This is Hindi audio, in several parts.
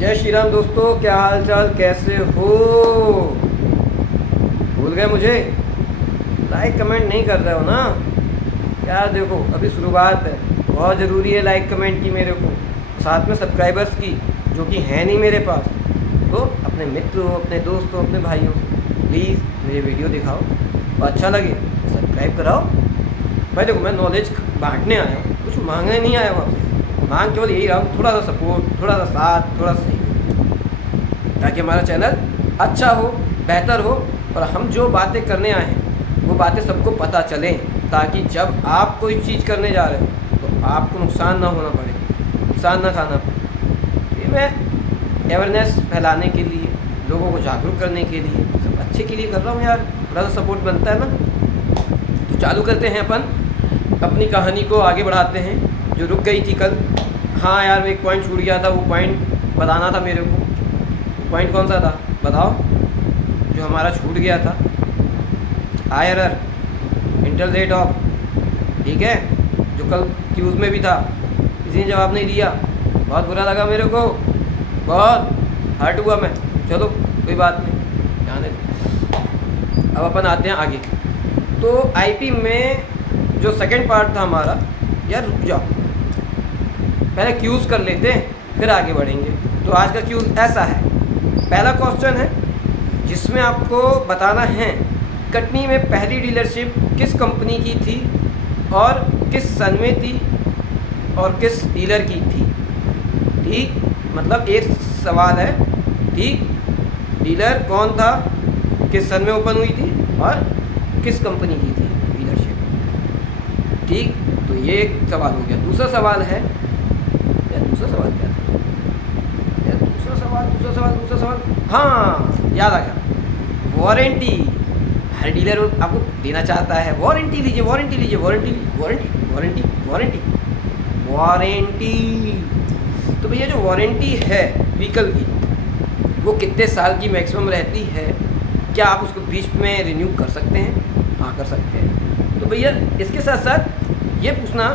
जय श्री राम दोस्तों, क्या हाल चाल, कैसे हो? भूल गए मुझे? लाइक कमेंट नहीं कर रहे हो ना यार। देखो अभी शुरुआत है, बहुत ज़रूरी है लाइक कमेंट की मेरे को, साथ में सब्सक्राइबर्स की, जो कि है नहीं मेरे पास। तो अपने मित्र हो, अपने दोस्त हो, अपने भाई हो, प्लीज़ मुझे वीडियो दिखाओ और अच्छा लगे सब्सक्राइब कराओ भाई। देखो मैं नॉलेज बांटने आया हूँ, कुछ मांगने नहीं आया हूँ आपसे। मांग केवल यही रहा हूँ, थोड़ा सा सपोर्ट, थोड़ा सा साथ, थोड़ा सा सहयोग, ताकि हमारा चैनल अच्छा हो, बेहतर हो और हम जो बातें करने आए हैं वो बातें सबको पता चलें, ताकि जब आप कोई चीज़ करने जा रहे हो तो आपको नुकसान ना होना पड़े, नुकसान ना खाना पड़े। ये मैं अवेयरनेस फैलाने के लिए, लोगों को जागरूक करने के लिए, सब अच्छे के लिए कर रहा हूँ यार। थोड़ा सा सपोर्ट बनता है ना। तो चालू करते हैं अपन अपनी कहानी को, आगे बढ़ाते हैं जो रुक गई थी कल। हाँ यार, एक पॉइंट छूट गया था, वो पॉइंट बताना था मेरे को। पॉइंट कौन सा था बताओ, जो हमारा छूट गया था? आयरर इंटरल रेट ऑफ, ठीक है, जो कल क्यूज़ में भी था, किसी ने जवाब नहीं दिया। बहुत बुरा लगा मेरे को, बहुत हर्ट हुआ मैं। चलो कोई बात नहीं, जाने दो। अब अपन आते हैं आगे। तो आईपी में जो सेकंड पार्ट था हमारा, यार रुक जाओ, पहले क्यूज़ कर लेते हैं फिर आगे बढ़ेंगे। तो आज का क्यूज़ ऐसा है, पहला क्वेश्चन है जिसमें आपको बताना है कटनी में पहली डीलरशिप किस कंपनी की थी और किस सन में थी और किस डीलर की थी। ठीक, मतलब एक सवाल है, ठीक, डीलर कौन था, किस सन में ओपन हुई थी और किस कंपनी की थी डीलरशिप। ठीक, तो ये एक सवाल हो गया। दूसरा सवाल है, यार दूसरा सवाल क्या था यार? दूसरा सवाल, हाँ याद आ गया, वारंटी। हर डीलर आपको देना चाहता है वारंटी लीजिए, वारंटी लीजिए, warranty, warranty, warranty, warranty, warranty. तो भैया जो वारंटी है व्हीकल की, वो कितने साल की मैक्सिमम रहती है? क्या आप उसको बीच में रिन्यू कर सकते हैं? हाँ कर सकते हैं। तो भैया इसके साथ साथ ये पूछना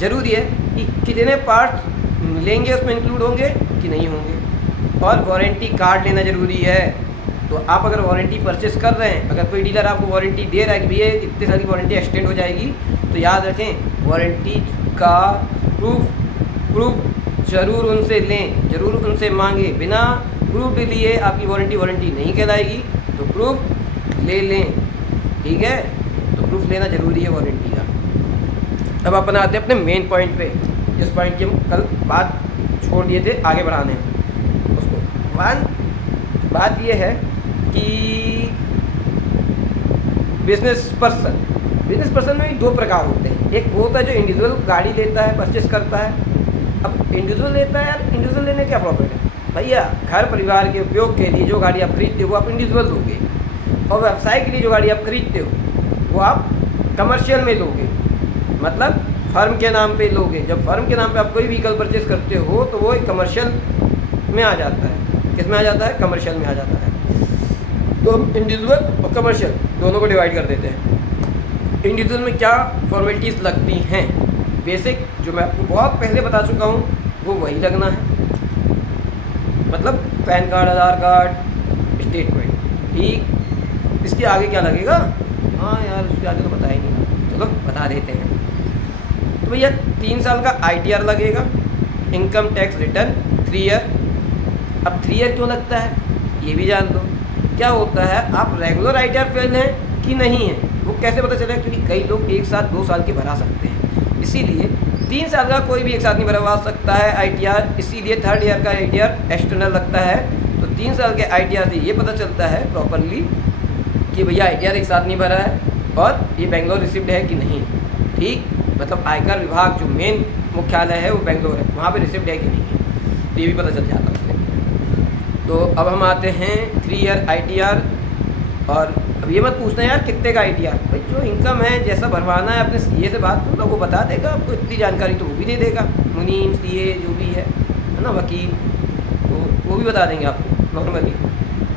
ज़रूरी है कि कितने पार्ट्स मिलेंगे, उसमें इंक्लूड होंगे कि नहीं होंगे, और वारंटी कार्ड लेना ज़रूरी है। तो आप अगर वारंटी परचेस कर रहे हैं, अगर कोई डीलर आपको वारंटी दे रहा है कि भैया इतने साल की वारंटी एक्सटेंड हो जाएगी, तो याद रखें वारंटी का प्रूफ ज़रूर उनसे लें, ज़रूर उनसे मांगे। बिना प्रूफ लिए आपकी वारंटी नहीं कहलाएगी, तो प्रूफ ले लें, ठीक है। तो प्रूफ लेना ज़रूरी है वारंटी का। अब अपन आते हैं अपने मेन पॉइंट पे, जिस पॉइंट की हम कल बात छोड़ दिए थे, आगे बढ़ाने उसको। बात ये है कि बिजनेस पर्सन में दो प्रकार होते हैं। एक वो होता है जो इंडिविजुअल गाड़ी लेता है, परचेस करता है। अब इंडिविजुअल लेता है यार, इंडिविजुअल लेने क्या प्रॉफिट है भैया? घर परिवार के उपयोग के लिए जो गाड़ी आप खरीदते हो वो आप इंडिविजुअल लोगे, और व्यवसाय के लिए जो गाड़ी आप खरीदते हो वो आप कमर्शियल में लोगे, मतलब फर्म के नाम पे लोगे। जब फर्म के नाम पे आप कोई व्हीकल परचेस करते हो तो वो एक कमर्शियल में आ जाता है। किस में आ जाता है? कमर्शियल में आ जाता है। तो हम इंडिविजुअल और कमर्शियल दोनों को डिवाइड कर देते हैं। इंडिविजुअल में क्या फॉर्मेलिटीज़ लगती हैं? बेसिक जो मैं आपको बहुत पहले बता चुका हूँ वो वही लगना है, मतलब पैन कार्ड, आधार कार्ड, स्टेटमेंट, ठीक। इसके आगे क्या लगेगा? हाँ यार उसके आगे तो पता ही नहीं, चलो बता देते हैं। तो भैया 3 साल का ITR लगेगा, इनकम टैक्स रिटर्न 3 ईयर। अब 3 ईयर क्यों लगता है ये भी जान लो। क्या होता है, आप रेगुलर ITR फेल हैं कि नहीं है वो कैसे पता चलेगा? क्योंकि कई लोग एक साथ 2 साल के भरा सकते हैं, इसीलिए 3 साल का कोई भी एक साथ नहीं भरवा सकता है ITR, इसीलिए 3rd ईयर का ITR एक्सटर्नल लगता है। तो 3 साल के ITR से ये पता चलता है प्रॉपरली कि भैया ITR एक साथ नहीं भरा है और ये बेंगलोर रिसिप्ट है कि नहीं, ठीक। मतलब आयकर विभाग जो मेन मुख्यालय है वो बेंगलोर है, वहाँ पे रिसिप्ट है कि नहीं है, तो ये भी पता चल जाता है उससे। तो अब हम आते हैं 3 ईयर ITR। और अब ये मत पूछना यार कितने का ITR, भाई जो इनकम है जैसा भरवाना है अपने CA से बात करो, वो बता देगा आपको, इतनी जानकारी तो वो भी दे देगा। मुनीम, CA जो भी है ना, वकील, तो वो भी बता देंगे आपको नॉर्मली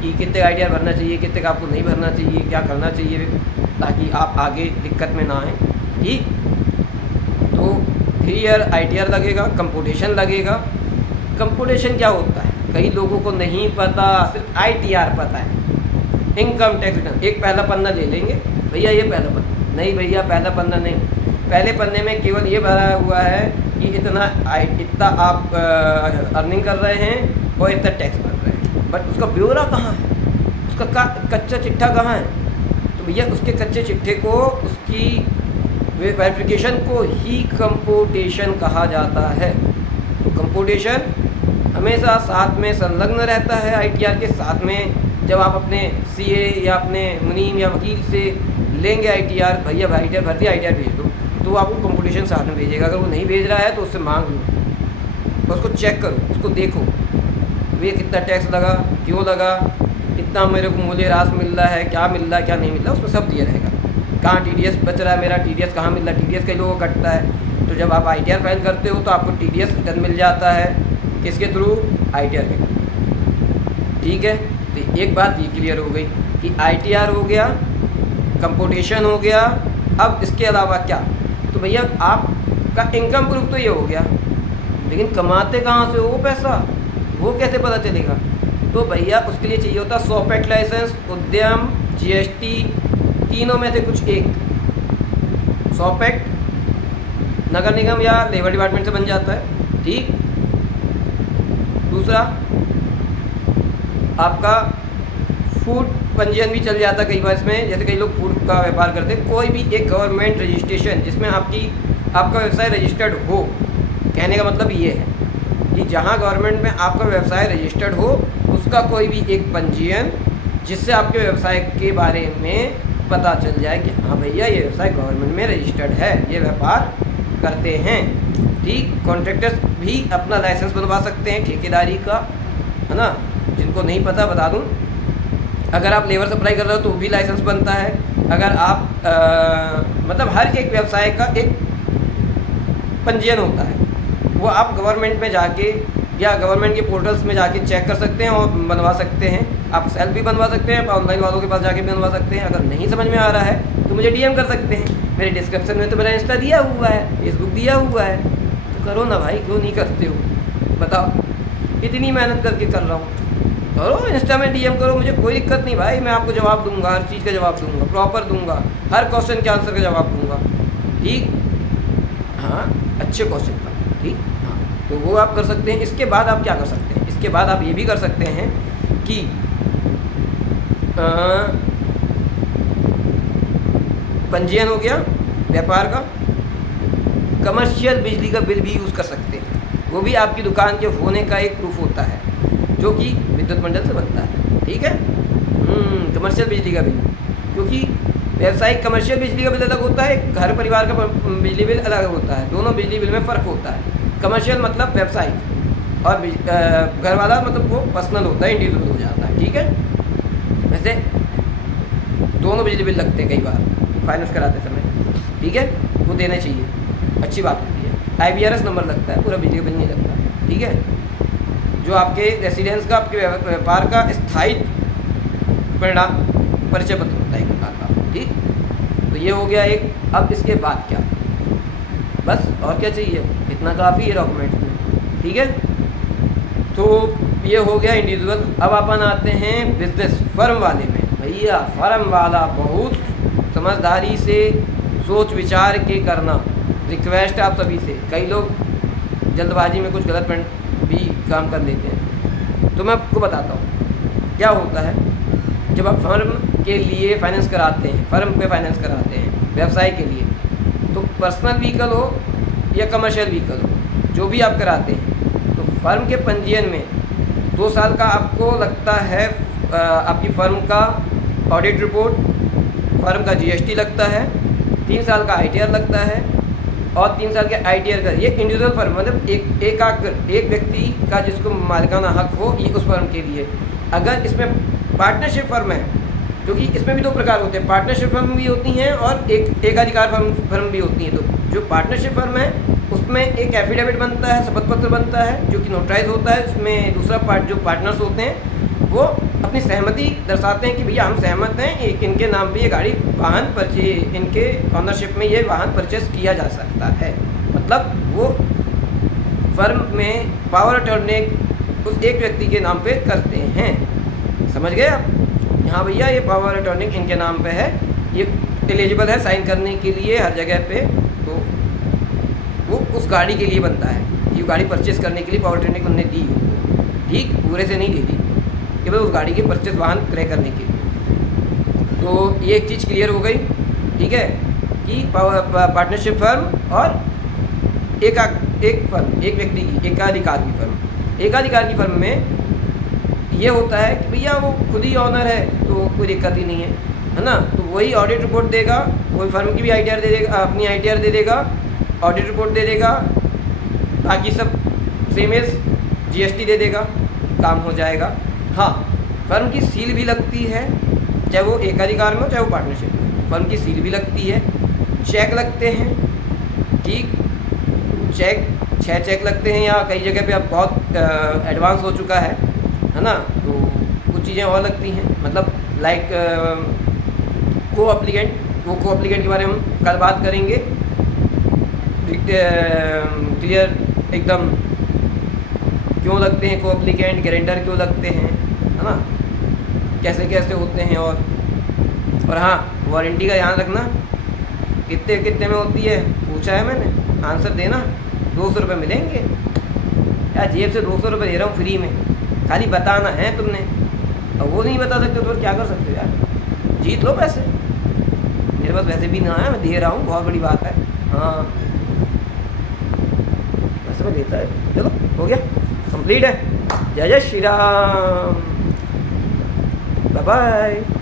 कि कितने का ITR भरना चाहिए, कितने का आपको नहीं भरना चाहिए, क्या करना चाहिए ताकि आप आगे दिक्कत में ना आएँ, ठीक। तो 3 ईयर ITR लगेगा, कंपोटेशन लगेगा, कंप्यूटेशन क्या होता है कई लोगों को नहीं पता, सिर्फ ITR पता है, इनकम टैक्स रिटर्न। एक पहला पन्ना ले लेंगे, भैया ये पहला पन्ना, नहीं भैया पहला पन्ना नहीं, पहले पन्ने में केवल ये भरा हुआ है कि इतना आप अर्निंग कर रहे हैं और इतना टैक्स भर रहे हैं, बट उसका ब्यौरा कहाँ है, उसका कच्चा चिट्ठा कहाँ है? तो भैया उसके कच्चे चिट्ठे को, उसकी वेरिफिकेशन को ही कंप्यूटेशन कहा जाता है। तो कंप्यूटेशन हमेशा साथ में संलग्न रहता है ITR के साथ में। जब आप अपने CA या अपने मुनीम या वकील से लेंगे ITR, भैया ITR भर दिया, ITR भेज दो, तो वो आपको कंप्यूटेशन साथ में भेजेगा। अगर वो नहीं भेज रहा है तो उससे मांग लो, उसको चेक करो, उसको देखो भैया कितना टैक्स लगा, क्यों लगा, कितना मेरे को मूल्य ह्रास मिल रहा है, क्या मिल रहा है क्या नहीं मिल रहा, उसमें सब दिया रहेगा। कहाँ TDS बच रहा है मेरा, TDS कहाँ मिल रहा है, TDS कई लोगों को कटता है। तो जब आप ITR फाइल करते हो तो आपको TDS रिटर्न मिल जाता है, किसके थ्रू, ITR के थ्रू। ठीक है, तो एक बात ये क्लियर हो गई कि ITR हो गया, कंप्यूटेशन हो गया। अब इसके अलावा क्या, तो भैया आपका इनकम प्रूफ तो ये हो गया, लेकिन कमाते कहाँ से हो वो पैसा, वो कैसे पता चलेगा? तो भैया उसके लिए चाहिए होता सॉपेक्ट लाइसेंस, उद्यम, GST, तीनों में से कुछ एक। सॉपेक्ट नगर निगम या लेबर डिपार्टमेंट से बन जाता है, ठीक। दूसरा आपका फूड पंजीयन भी चल जाता है कई बार इसमें, जैसे कई लोग फूड का व्यापार करते हैं। कोई भी एक गवर्नमेंट रजिस्ट्रेशन जिसमें आपका व्यवसाय रजिस्टर्ड हो, कहने का मतलब ये है कि जहाँ गवर्नमेंट में आपका व्यवसाय रजिस्टर्ड हो, उसका कोई भी एक पंजीयन जिससे आपके व्यवसाय के बारे में पता चल जाए कि हाँ भैया ये व्यवसाय गवर्नमेंट में रजिस्टर्ड है, ये व्यापार करते हैं, ठीक। कॉन्ट्रैक्टर्स भी अपना लाइसेंस बनवा सकते हैं ठेकेदारी का, है ना। जिनको नहीं पता बता दूं, अगर आप लेबर सप्लाई कर रहे हो तो भी लाइसेंस बनता है। अगर आप मतलब हर एक व्यवसाय का एक पंजीयन होता है, वो आप गवर्नमेंट में जाके या गवर्नमेंट के पोर्टल्स में जाके चेक कर सकते हैं और बनवा सकते हैं। आप सेल्फ भी बनवा सकते हैं, ऑनलाइन वालों के पास जाके भी बनवा सकते हैं। अगर नहीं समझ में आ रहा है तो मुझे DM कर सकते हैं, मेरे डिस्क्रिप्शन में तो मेरा इंस्टा दिया हुआ है, फेसबुक दिया हुआ है, तो करो ना भाई, क्यों नहीं करते हो बताओ? इतनी मेहनत करके कर रहा हूँ, करो, इंस्टा में DM करो, मुझे कोई दिक्कत नहीं भाई। मैं आपको जवाब दूंगा, हर चीज़ का जवाब दूंगा, प्रॉपर दूंगा, हर क्वेश्चन के आंसर का जवाब दूंगा, ठीक। हाँ, अच्छे क्वेश्चन का, ठीक। हाँ, तो वो आप कर सकते हैं। इसके बाद आप क्या कर सकते हैं, इसके बाद आप ये भी कर सकते हैं कि पंजीयन हो गया व्यापार का, कमर्शियल बिजली का बिल भी यूज़ कर सकते हैं। वो भी आपकी दुकान के होने का एक प्रूफ होता है, जो कि विद्युत मंडल से बनता है, ठीक है। कमर्शियल बिजली का बिल, क्योंकि व्यावसायिक कमर्शियल बिजली का बिल अलग होता है, घर परिवार का बिजली बिल अलग होता है, दोनों बिजली बिल में फ़र्क होता है। कमर्शियल मतलब व्यावसायिक, और घर वाला मतलब वो पर्सनल होता है, इंडिविजुअल हो जाता है, ठीक है। वैसे दोनों बिजली बिल लगते हैं कई बार फाइनेंस कराते समय, ठीक है, वो देने चाहिए, अच्छी बात होती है। IBRS नंबर लगता है, पूरा बिजली का बिल नहीं लगता, ठीक है। जो आपके रेसिडेंस का, आपके व्यापार का स्थायित्व परिणाम परिचय पत्र होता है एक प्रकार का, ठीक। तो ये हो गया एक। अब इसके बाद क्या, बस और क्या चाहिए, इतना काफ़ी है डॉक्यूमेंट में, ठीक है। तो ये हो गया इंडिविजुअल। अब अपन आते हैं बिजनेस फर्म वाले में। भैया फर्म वाला बहुत समझदारी से सोच विचार के करना, रिक्वेस्ट आप सभी से। कई लोग जल्दबाजी में कुछ गलत भी काम कर लेते हैं, तो मैं आपको बताता हूँ क्या होता है। जब आप फर्म के लिए फाइनेंस कराते हैं, फर्म पे फाइनेंस कराते हैं व्यवसाय के लिए, तो पर्सनल व्हीकल हो या कमर्शियल व्हीकल हो, जो भी आप कराते हैं, तो फर्म के पंजीयन में 2 साल का आपको लगता है आपकी फर्म का ऑडिट रिपोर्ट, फर्म का GST लगता है, 3 साल का ITR लगता है, और 3 साल के ITR का। ये इंडिविजुअल फर्म मतलब एक व्यक्ति का जिसको मालिकाना हक हो, ये उस फर्म के लिए। अगर इसमें पार्टनरशिप फर्म है, क्योंकि इसमें भी 2 प्रकार होते हैं, पार्टनरशिप फर्म भी होती हैं और एक अधिकार फर्म भी होती हैं। तो जो पार्टनरशिप फर्म है उसमें एक एफिडेविट बनता है, शपथ पत्र बनता है, जो कि नोटराइज होता है। उसमें दूसरा पार्ट जो पार्टनर्स होते हैं वो अपनी सहमति दर्शाते हैं कि भैया हम सहमत हैं, इनके नाम पे ये गाड़ी वाहन परचेज, इनके ऑनरशिप में ये वाहन परचेज किया जा सकता है। मतलब वो फर्म में पावर अटॉर्नी उस एक व्यक्ति के नाम पे करते हैं। समझ गए आप? हाँ भैया, ये पावर अटॉर्नी इनके नाम पे है, ये एलिजिबल है साइन करने के लिए हर जगह पे। तो वो उस गाड़ी के लिए बनता है, ये गाड़ी परचेस करने के लिए पावर अटॉर्नी उन्होंने दी उनको, ठीक, पूरे से नहीं दे दी, केवल उस गाड़ी के परचेस वाहन क्रय करने के लिए। तो ये एक चीज़ क्लियर हो गई, ठीक है, कि पार्टनरशिप फर्म और एक फर्म, एक व्यक्ति की एकाधिकार की फर्म। एकाधिकार की फर्म में ये होता है कि भैया वो खुद ही ऑनर है तो कोई दिक्कत ही नहीं है ना। तो वही ऑडिट रिपोर्ट देगा, वही फर्म की भी ITR दे देगा, अपनी ITR दे देगा, ऑडिट रिपोर्ट दे देगा, बाकी सब सेम एज GST दे देगा, काम हो जाएगा। हाँ, फर्म की सील भी लगती है, चाहे वो एकाधिकार में हो चाहे वो पार्टनरशिप में, फर्म की सील भी लगती है, चेक लगते हैं, ठीक, चेक 6 चेक लगते हैं, या कई जगह पे अब बहुत एडवांस हो चुका है ना। तो कुछ चीज़ें और लगती हैं, मतलब लाइक को अप्लीकेंट, वो को अप्लीकेंट के बारे में हम कल बात करेंगे, क्लियर एकदम, क्यों लगते हैं को अप्लीकेंट, गारंटर क्यों लगते हैं, है ना, कैसे कैसे होते हैं। और हाँ, वारंटी का ध्यान रखना, कितने कितने में होती है पूछा है मैंने, आंसर देना। 200 रुपये मिलेंगे यार, जेब से 200 रुपये दे रहा हूँ फ्री में, खाली बताना है तुमने, और वो नहीं बता सकते तो फिर क्या कर सकते हो यार, जीत लो पैसे, मेरे पास वैसे भी ना है, मैं दे रहा हूँ, बहुत बड़ी बात है। हाँ, वैसे मैं देता है, चलो हो गया, कंप्लीट है। जय जय श्री राम, बाय बाय।